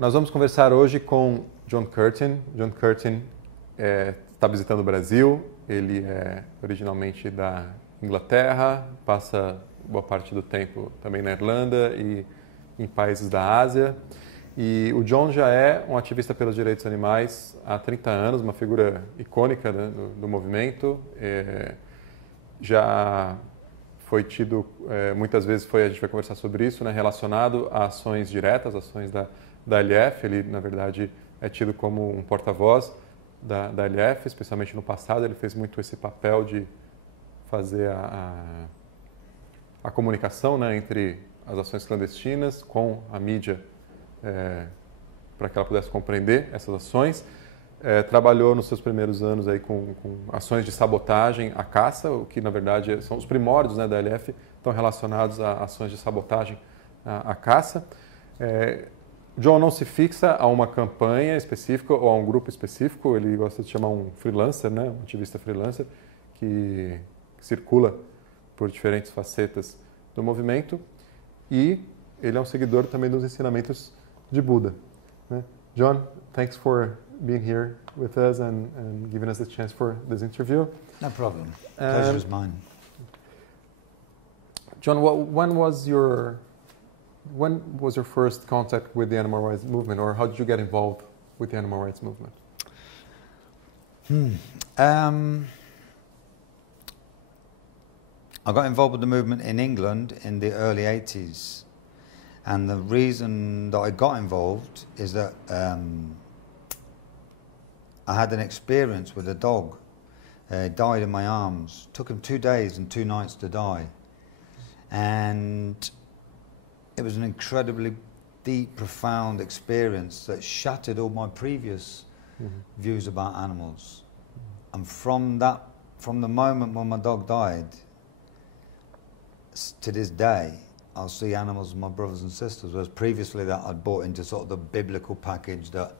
Nós vamos conversar hoje com John Curtin. John Curtin está visitando o Brasil. Ele é originalmente da Inglaterra, passa boa parte do tempo também na Irlanda e em países da Ásia. E o John já é um ativista pelos direitos animais há 30 anos, uma figura icônica, né, do movimento. Já foi tido, muitas vezes a gente vai conversar sobre isso, né, relacionado a ações diretas, ações da LF. Ele, na verdade, é tido como um porta-voz da LF, especialmente no passado. Ele fez muito esse papel de fazer a comunicação, né, entre as ações clandestinas com a mídia, para que ela pudesse compreender essas ações. Trabalhou nos seus primeiros anos aí com ações de sabotagem à caça, o que na verdade são os primórdios, né, da LF, estão relacionados a ações de sabotagem à caça. John não se fixa a uma campanha específica ou a um grupo específico. Ele gosta de chamar um freelancer, né, um ativista freelancer que circula por diferentes facetas do movimento, e ele é um seguidor também dos ensinamentos de Buda, né? John, thanks for being here with us and giving us a chance for this interview. No problem. Pleasure is mine. John, when was your first contact with the animal rights movement, or how did you get involved with the animal rights movement? I got involved with the movement in England in the early 80s. And the reason that I got involved is that I had an experience with a dog. He died in my arms. Took him 2 days and 2 nights to die. And it was an incredibly deep, profound experience that shattered all my previous views about animals. And from the moment when my dog died, to this day, I'll see animals as my brothers and sisters, whereas previously that I'd bought into sort of the biblical package that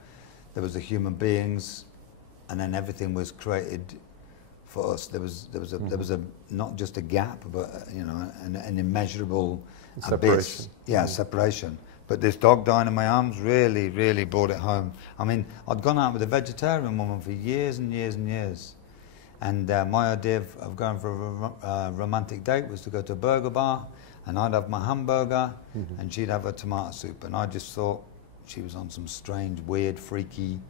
there was the human beings and then everything was created for us. There was a not just a gap, but an immeasurable abyss. Yeah, separation. But this dog dying in my arms really brought it home. I mean, I'd gone out with a vegetarian woman for years and years and years. And my idea of going for a romantic date was to go to a burger bar, and I'd have my hamburger, and she'd have her tomato soup. And I just thought she was on some strange, weird, freaky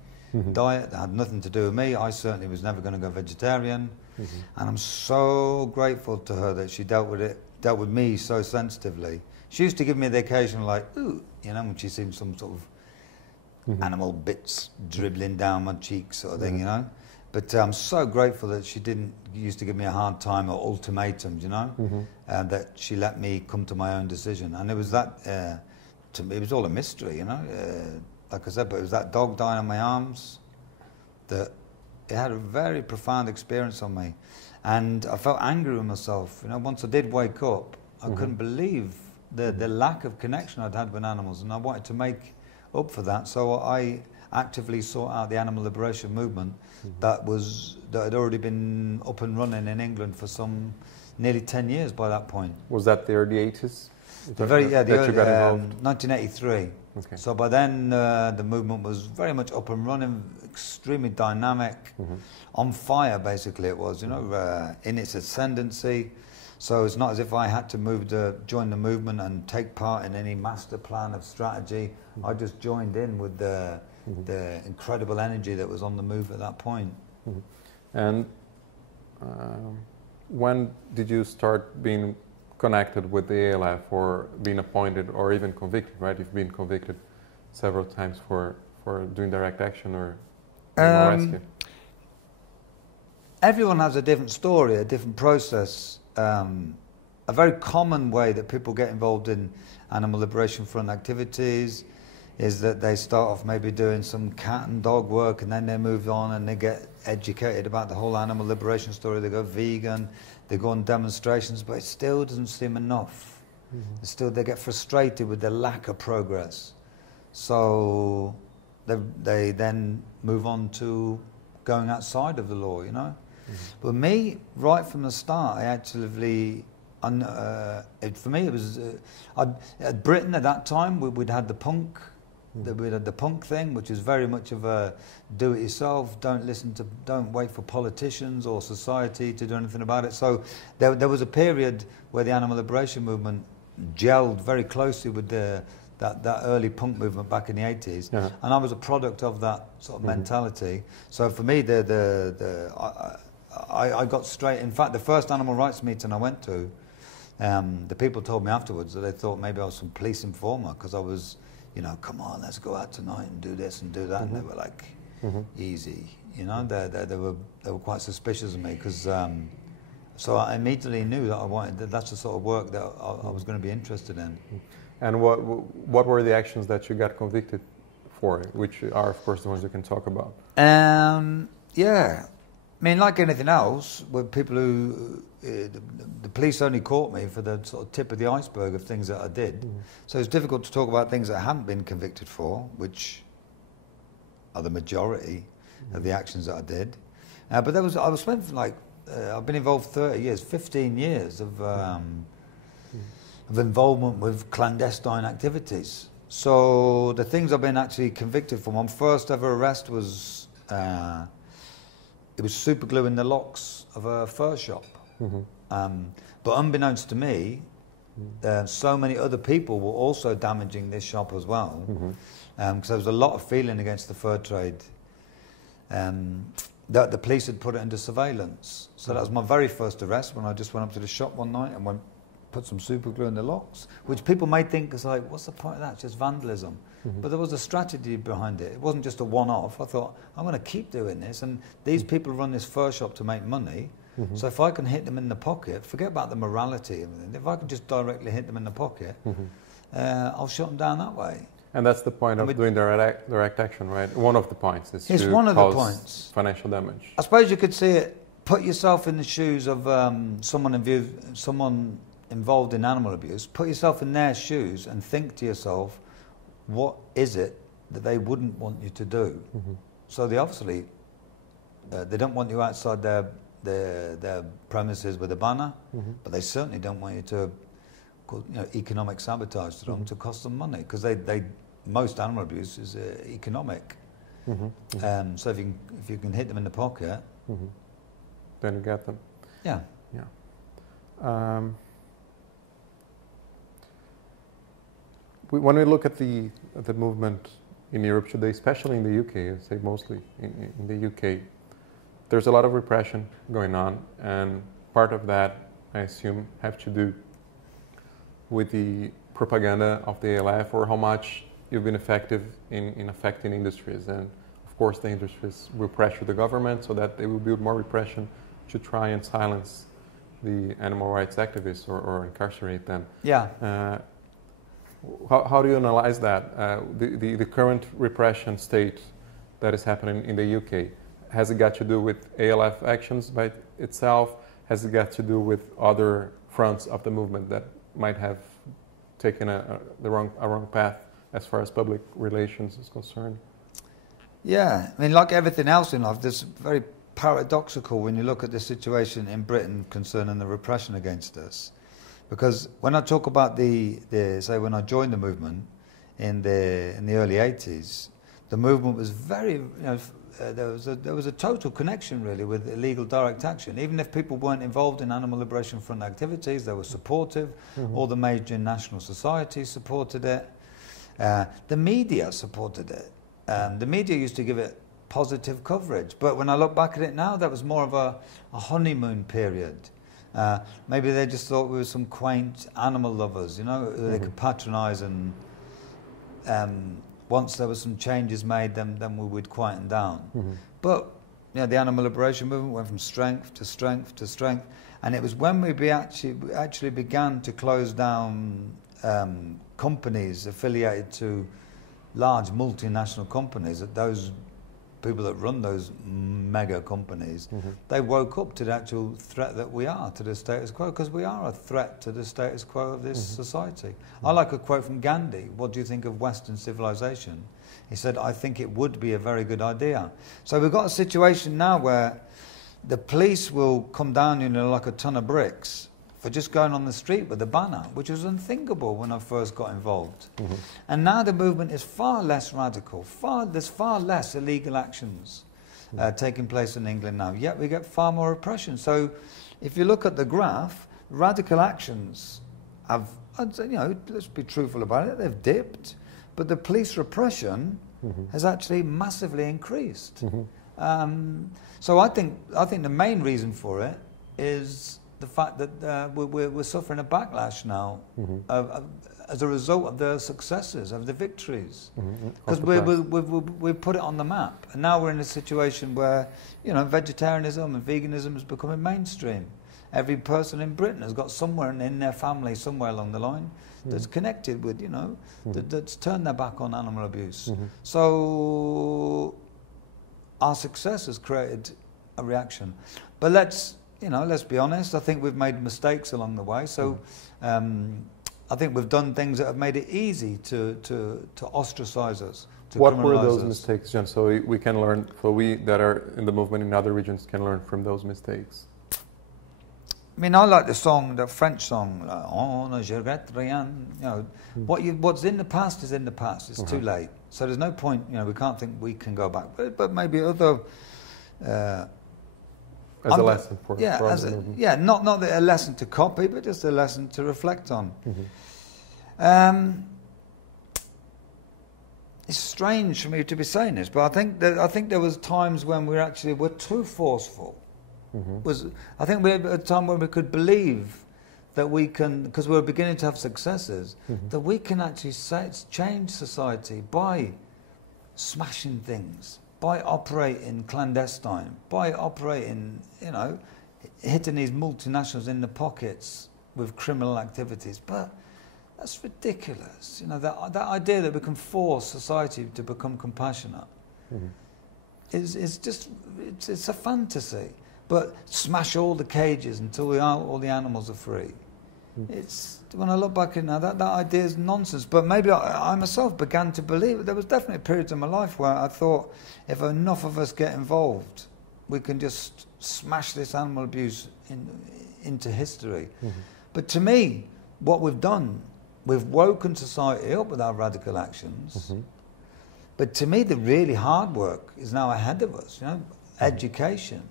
diet that had nothing to do with me. I certainly was never going to go vegetarian. And I'm so grateful to her that she dealt with me so sensitively. She used to give me the occasional, like, ooh, when she seen some sort of animal bits dribbling down my cheeks sort of thing, But I'm so grateful that she didn't used to give me a hard time or ultimatums, that she let me come to my own decision. And it was that, to me, it was all a mystery, like I said, but it was that dog dying in my arms that it had a very profound experience on me. And I felt angry with myself. Once I did wake up, I couldn't believe the lack of connection I'd had with animals, and I wanted to make up for that. So I actively sought out the animal liberation movement that had already been up and running in England for some nearly 10 years by that point. Was that the early 80s? The early, you got involved? 1983. Okay. So by then the movement was very much up and running, extremely dynamic, on fire basically it was, in its ascendancy. So it's not as if I had to join the movement and take part in any master plan of strategy. I just joined in with the incredible energy that was on the move at that point. And when did you start being connected with the ALF, or being appointed, or even convicted, right? You've been convicted several times for doing direct action or animal rescue. Everyone has a different story, a different process. A very common way that people get involved in Animal Liberation Front activities is that they start off maybe doing some cat and dog work, and then they move on and they get educated about the whole animal liberation story. They go vegan, they go on demonstrations, but it still doesn't seem enough. Still, they get frustrated with the lack of progress. So they then move on to going outside of the law, But me, right from the start, I actually, for me it was, Britain at that time, we'd had the punk We had the punk thing, which is very much of a do-it-yourself. Don't wait for politicians or society to do anything about it. So there was a period where the animal liberation movement gelled very closely with that early punk movement back in the 80s, and I was a product of that sort of mentality. So for me, I got straight. In fact, the first animal rights meeting I went to, the people told me afterwards that they thought maybe I was some police informer because I was, you know, come on, let's go out tonight and do this and do that, and they were like, easy, you know. They were quite suspicious of me because. So I immediately knew that that's the sort of work that I was going to be interested in. And what were the actions that you got convicted for, which are, of course, the ones you can talk about? Yeah. I mean, like anything else, with people who... the police only caught me for the sort of tip of the iceberg of things that I did. So it's difficult to talk about things that I hadn't been convicted for, which are the majority of the actions that I did. But I was spent for like... I've been involved 30 years, 15 years of involvement with clandestine activities. So the things I've been actually convicted for, my first ever arrest was, it was super gluing the locks of a fur shop. But unbeknownst to me, so many other people were also damaging this shop as well, because there was a lot of feeling against the fur trade. That the police had put it under surveillance. So that was my very first arrest, when I just went up to the shop one night and put some super glue in the locks, which people may think is like, what's the point of that? It's just vandalism. But there was a strategy behind it. It wasn't just a one-off. I thought, I'm going to keep doing this, and these people run this fur shop to make money, so if I can hit them in the pocket, forget about the morality, if I can just directly hit them in the pocket, I'll shut them down that way. And that's the point of doing direct action, right? One of the points is it's to one of the cause points. Financial damage. I suppose you could see it, put yourself in the shoes of someone involved in animal abuse, put yourself in their shoes and think to yourself, what is it that they wouldn't want you to do? So they obviously, they don't want you outside their premises with a banner, but they certainly don't want you to, you know, economic sabotage to them to cost them money, because most animal abuse is economic. So if you can hit them in the pocket, then you get them. Yeah. When we look at the movement in Europe today, especially in the UK, I say mostly in the UK, there's a lot of repression going on, and part of that, I assume, have to do with the propaganda of the ALF, or how much you've been effective in affecting industries. And of course the industries will pressure the government so that they will build more repression to try and silence the animal rights activists or incarcerate them. How do you analyze that? The current repression state that is happening in the UK, has it got to do with ALF actions by itself? Has it got to do with other fronts of the movement that might have taken a wrong path as far as public relations is concerned? Yeah, I mean, like everything else in life, this very paradoxical when you look at the situation in Britain concerning the repression against us. Because when I talk about say when I joined the movement in the early 80s, the movement was very, you know, there was a total connection really with illegal direct action. Even if people weren't involved in Animal Liberation Front activities, they were supportive. All the major national societies supported it. The media supported it. The media used to give it positive coverage. But when I look back at it now, that was more of a honeymoon period. Maybe they just thought we were some quaint animal lovers, you know, they could patronise, and once there were some changes made, then we would quieten down. But you know, the animal liberation movement went from strength to strength to strength, and it was when we actually began to close down companies affiliated to large multinational companies, that those people that run those mega companies, they woke up to the actual threat that we are to the status quo, because we are a threat to the status quo of this society. I like a quote from Gandhi: "What do you think of Western civilization?" He said, "I think it would be a very good idea." So we've got a situation now where the police will come down, you know, like a ton of bricks for just going on the street with a banner, which was unthinkable when I first got involved. And now the movement is far less radical. There's far less illegal actions taking place in England now, yet we get far more repression. So if you look at the graph, radical actions have, you know, let's be truthful about it, they've dipped, but the police repression has actually massively increased. So I think the main reason for it is the fact that we're suffering a backlash now as a result of the successes, of the victories, because we've put it on the map, and now we're in a situation where, you know, vegetarianism and veganism is becoming mainstream. Every person in Britain has got somewhere in their family, somewhere along the line, that's connected with, you know, that's turned their back on animal abuse. So our success has created a reaction. But let's be honest, I think we've made mistakes along the way. So I think we've done things that have made it easy to ostracize us, to What were criminalize those us. mistakes, John? So we can learn, so we that are in the movement in other regions can learn from those mistakes. I mean, I like the song, the French song, "On ne regrette rien." You know, what's in the past is in the past. It's too late. So there's no point. You know, we can't think we can go back. But maybe other. As a lesson for other movements. Not a lesson to copy, but just a lesson to reflect on. It's strange for me to be saying this, but I think there was times when we were too forceful. I think we had a time when we could believe that we can, because we were beginning to have successes, that we can actually change society by smashing things, by operating clandestine, by operating, you know, hitting these multinationals in the pockets with criminal activities. But that's ridiculous. You know, that idea that we can force society to become compassionate it's a fantasy. But smash all the cages until all the animals are free. When I look back at now, that idea is nonsense. But maybe I myself began to believe it. There was definitely periods in my life where I thought, if enough of us get involved, we can just smash this animal abuse into history. But to me, what we've done, we've woken society up with our radical actions. But to me, the really hard work is now ahead of us. You know, education.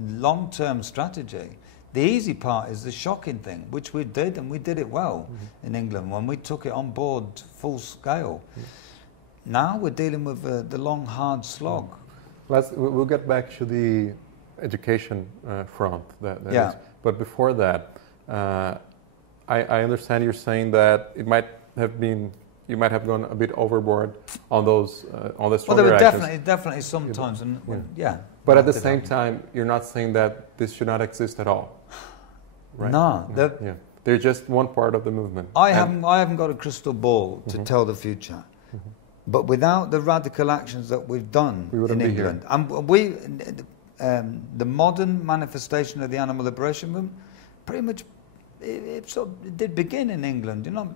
Long-term strategy. The easy part is the shocking thing, which we did, and we did it well in England when we took it on board full scale. Now we're dealing with the long, hard slog. We'll get back to the education front. Is. But before that, I understand you're saying that it might have been, you might have gone a bit overboard on those on the stronger Well, there were actions. definitely some times, But at the same time, you're not saying that this should not exist at all, right? No, they're just one part of the movement. I haven't got a crystal ball to tell the future, but without the radical actions that we've done in England, and the modern manifestation of the animal liberation movement, pretty much. It did begin in England, you know.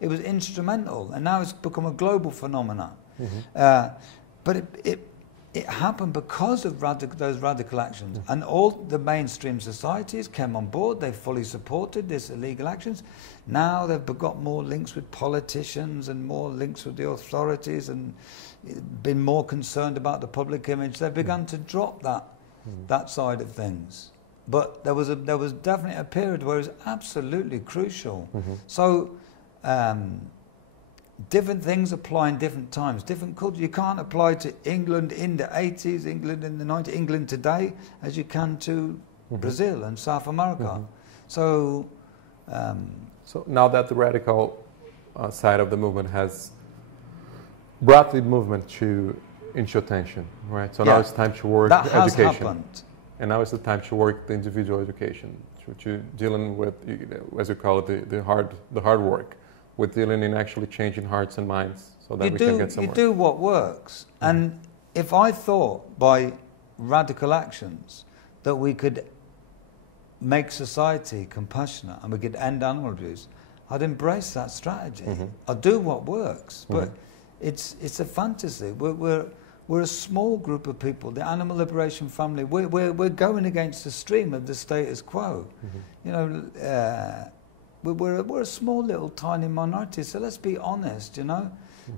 It was instrumental, and now it's become a global phenomenon. But it happened because of those radical actions, and all the mainstream societies came on board. They fully supported this illegal actions. Now they've got more links with politicians and more links with the authorities, and been more concerned about the public image. They've begun to drop that side of things. But there was definitely a period where it was absolutely crucial. So different things apply in different times, different cultures. You can't apply to England in the 80s, England in the 90s, England today, as you can to Brazil and South America. So now that the radical side of the movement has brought the movement into attention, right? So now it's time to work that has education. Happened. And now is the time to work the individual education, to dealing with, as you call it, the hard work, with dealing in actually changing hearts and minds, so that we can get somewhere. You do what works, and if I thought by radical actions that we could make society compassionate and we could end animal abuse, I'd embrace that strategy. I'll do what works, but it's a fantasy. We're we're a small group of people. The Animal Liberation Family, we're going against the stream of the status quo. You know, we're a small little tiny minority. So let's be honest, you know,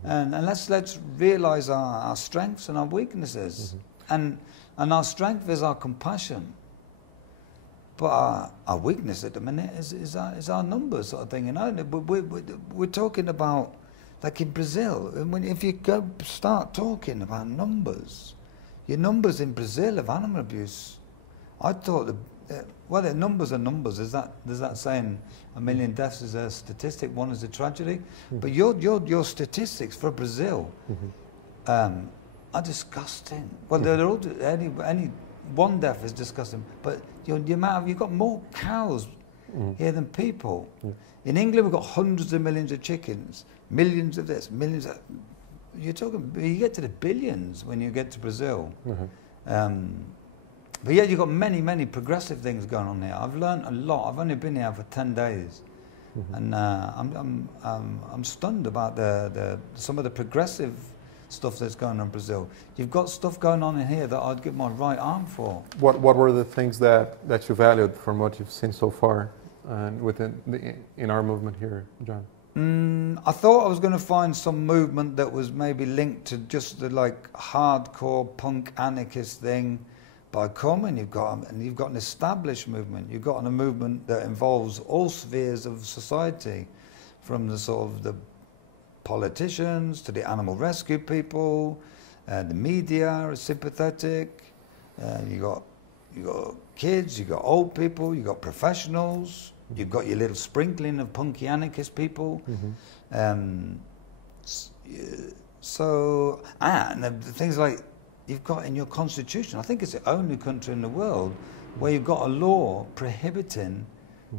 and let's realise our strengths and our weaknesses. And our strength is our compassion. But our weakness at the minute is our numbers, sort of thing, you know. We're talking about, like in Brazil, if you start talking about numbers, your numbers in Brazil of animal abuse, I thought, well, the numbers are numbers. Is that saying 1 million deaths is a statistic, one is a tragedy? But your statistics for Brazil are disgusting. Well, they're all, any one death is disgusting, but you've got more cows here than people. In England, we've got hundreds of millions of chickens, millions of this, millions of... You get to the billions when you get to Brazil. But yet you've got many progressive things going on here. I've learned a lot. I've only been here for 10 days. And I'm stunned about some of the progressive stuff that's going on in Brazil. You've got stuff going on in here that I'd give my right arm for. What were the things that you valued from what you've seen so far in our movement here, John? I thought I was going to find some movement that was maybe linked to just the like hardcore punk anarchist thing, but I come and you've got an established movement. You've got a movement that involves all spheres of society, from the sort of the politicians to the animal rescue people, the media are sympathetic. You got kids, you got old people, you got professionals. You've got your little sprinkling of punky anarchist people. And the things like you've got in your constitution, I think it's the only country in the world where you've got a law prohibiting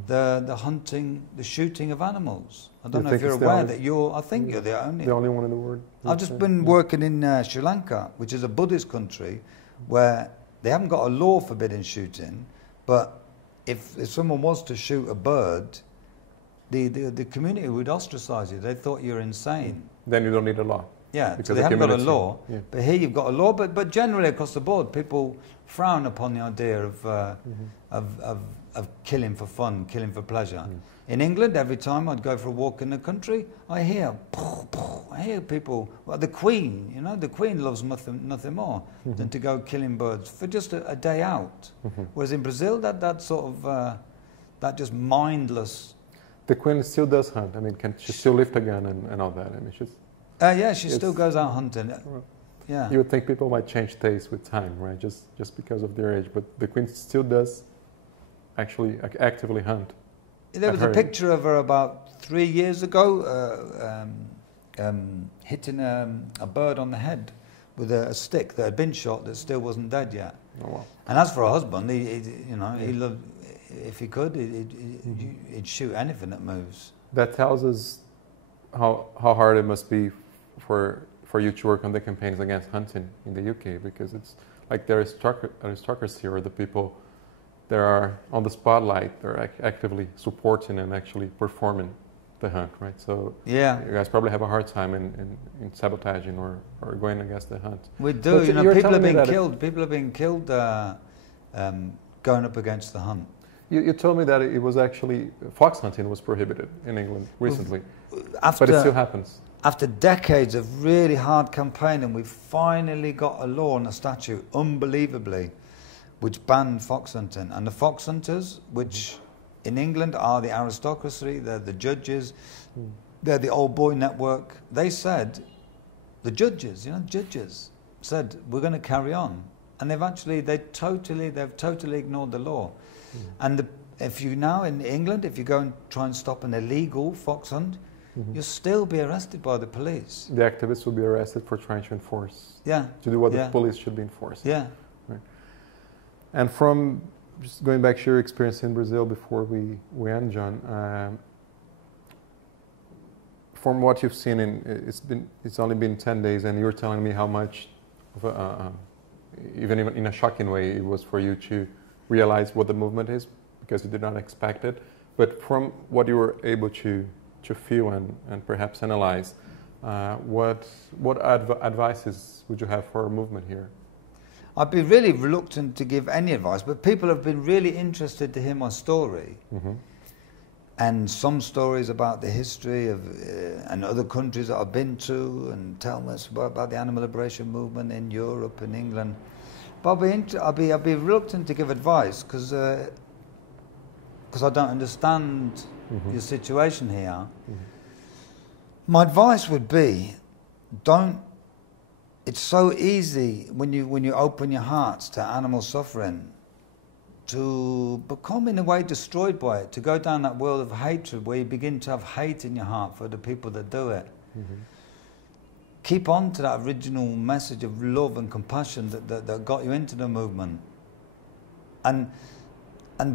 the hunting, the shooting of animals. I don't know if you're aware that I think you're the only one in the world. I've just been working in Sri Lanka, which is a Buddhist country, where they haven't got a law forbidding shooting, but if someone was to shoot a bird, the community would ostracize you. They thought you're insane. Then you don't need a law. Yeah, so they haven't got a law. But here you've got a law. But generally across the board, people frown upon the idea of killing for fun, killing for pleasure. In England, every time I'd go for a walk in the country, I hear people. Well, the Queen, you know, the Queen loves nothing more than to go killing birds for just a day out. Whereas in Brazil, that sort of that just mindless. The Queen still does hunt. I mean, can she still lift a gun and all that? I mean, she's. Yeah, she still goes out hunting. Yeah. You would think people might change taste with time, right? Just because of their age, but the Queen still does actually actively hunt. There was a picture of her about 3 years ago, hitting a bird on the head with a stick that had been shot that still wasn't dead yet. Oh, wow. And as for her husband, he loved, if he could, he'd shoot anything that moves. That tells us how hard it must be for you to work on the campaigns against hunting in the UK, because it's like there is aristocracy, or the people that are on the spotlight, they're actively supporting and actually performing the hunt, right? So yeah, you guys probably have a hard time in sabotaging or going against the hunt. We do. You know, people are being killed. People are being killed going up against the hunt. You told me that it was actually fox hunting was prohibited in England recently, but it still happens. After decades of really hard campaigning, we finally got a law and a statute, unbelievably, which banned fox hunting. And the fox hunters, which in England are the aristocracy, they're the judges, they're the old boy network. They said, the judges said, we're going to carry on. And they've totally ignored the law. And if you now in England, if you go and try and stop an illegal fox hunt, you'll still be arrested by the police. The activists will be arrested for trying to enforce, to do what the police should be enforcing. Yeah. Right. And from just going back to your experience in Brazil before we end, John, from what you've seen, it's only been 10 days, and you're telling me how much, even in a shocking way, it was for you to realize what the movement is, because you did not expect it. But from what you were able to feel and perhaps analyze, What advices would you have for our movement here? I'd be really reluctant to give any advice, but people have been really interested to hear my story. And some stories about the history of and other countries that I've been to, and tell me about the animal liberation movement in Europe and England. But I'll be reluctant to give advice because I don't understand your situation here. My advice would be, it's so easy when you open your hearts to animal suffering to become in a way destroyed by it, to go down that world of hatred where you begin to have hate in your heart for the people that do it. Keep on to that original message of love and compassion that got you into the movement. And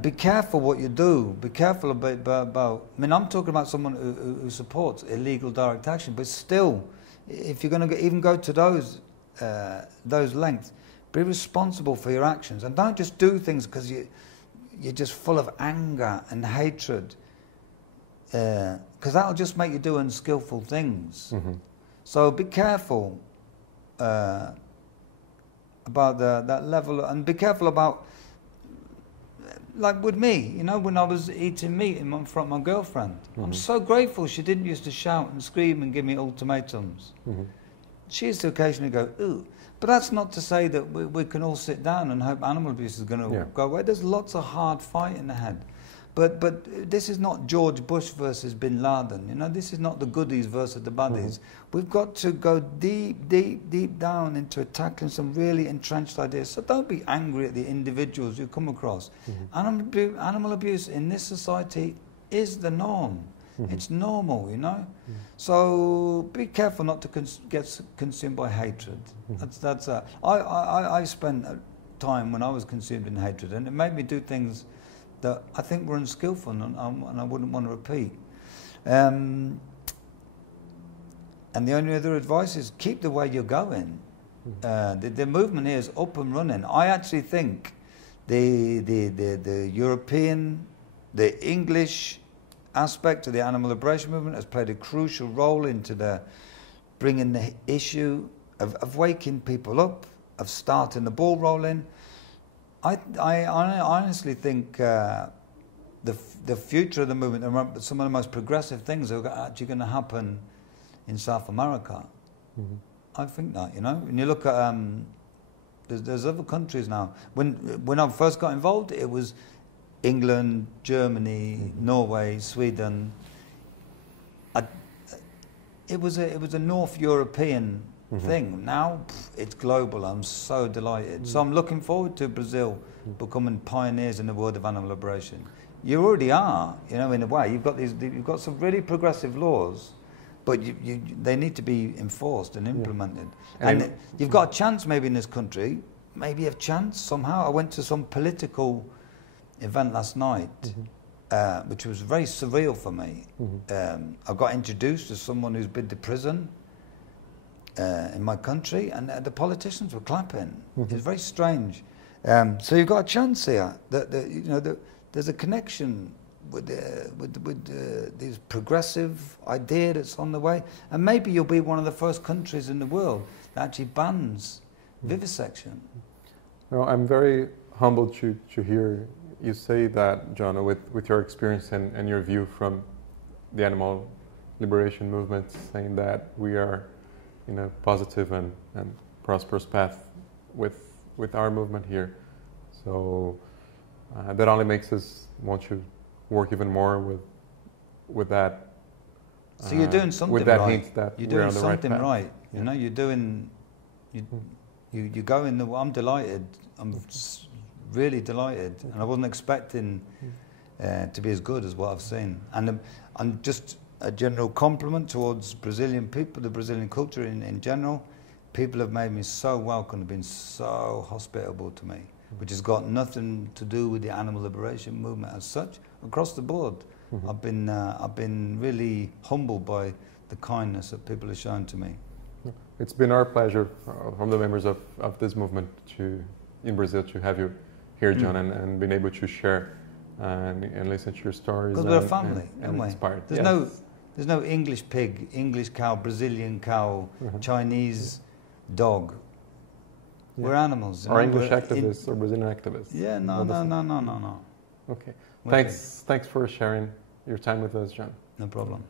be careful what you do. Be careful about I mean, I'm talking about someone who supports illegal direct action, but still, if you're going to even go to those lengths, be responsible for your actions, and don't just do things because you're just full of anger and hatred, because that'll just make you do unskillful things. So be careful about that level, and be careful about, like with me, you know, when I was eating meat in front of my girlfriend, I'm so grateful she didn't used to shout and scream and give me ultimatums. She used to occasionally go, ooh. But that's not to say that we can all sit down and hope animal abuse is going to go away. There's lots of hard fighting ahead. But this is not George Bush versus Bin Laden. You know, this is not the goodies versus the baddies. We've got to go deep, deep, deep down into tackling some really entrenched ideas. So don't be angry at the individuals you come across. Animal abuse in this society is the norm. It's normal, you know. So be careful not to get consumed by hatred. I spent time when I was consumed in hatred, and it made me do things that I think were unskillful, and I wouldn't want to repeat. And the only other advice is keep the way you're going. The movement here is up and running. I actually think the European, the English aspect of the animal liberation movement has played a crucial role into bringing the issue of waking people up, of starting the ball rolling. I honestly think the future of the movement, some of the most progressive things are actually going to happen in South America. I think that, you know, when you look at there's other countries now. When I first got involved, it was England, Germany, Norway, Sweden. It was a North European thing. Now it's global. I'm so delighted. So I'm looking forward to Brazil becoming pioneers in the world of animal liberation. You already are, you know, in a way. You've got some really progressive laws, but they need to be enforced and implemented. And you've got a chance maybe in this country, maybe a chance somehow. I went to some political event last night, which was very surreal for me. I got introduced to someone who's been to prison in my country, and the politicians were clapping. It was very strange. So you've got a chance here that you know there's a connection with this progressive idea that's on the way, and maybe you'll be one of the first countries in the world that actually bans vivisection. No, I'm very humbled to hear you say that, John, with your experience and your view from the animal liberation movement, saying that we are in a positive and prosperous path with our movement here. So that only makes us want to work even more with that. So you're doing something with that right. hint that you're we're doing on the something right path. right. You know, you're doing. You go in the. I'm delighted. I'm really delighted, and I wasn't expecting to be as good as what I've seen. And just a general compliment towards Brazilian people, the Brazilian culture in general. People have made me so welcome, have been so hospitable to me, which has got nothing to do with the animal liberation movement as such. Across the board, I've been really humbled by the kindness that people have shown to me. It's been our pleasure from the members of this movement in Brazil to have you here, John, and been able to share and listen to your stories. Because we're a family, aren't we? Inspired. There's There's no English pig, English cow, Brazilian cow, Chinese dog. Yeah. We're animals. Or English activists or Brazilian activists. Yeah, no. Okay. Thanks for sharing your time with us, John. No problem.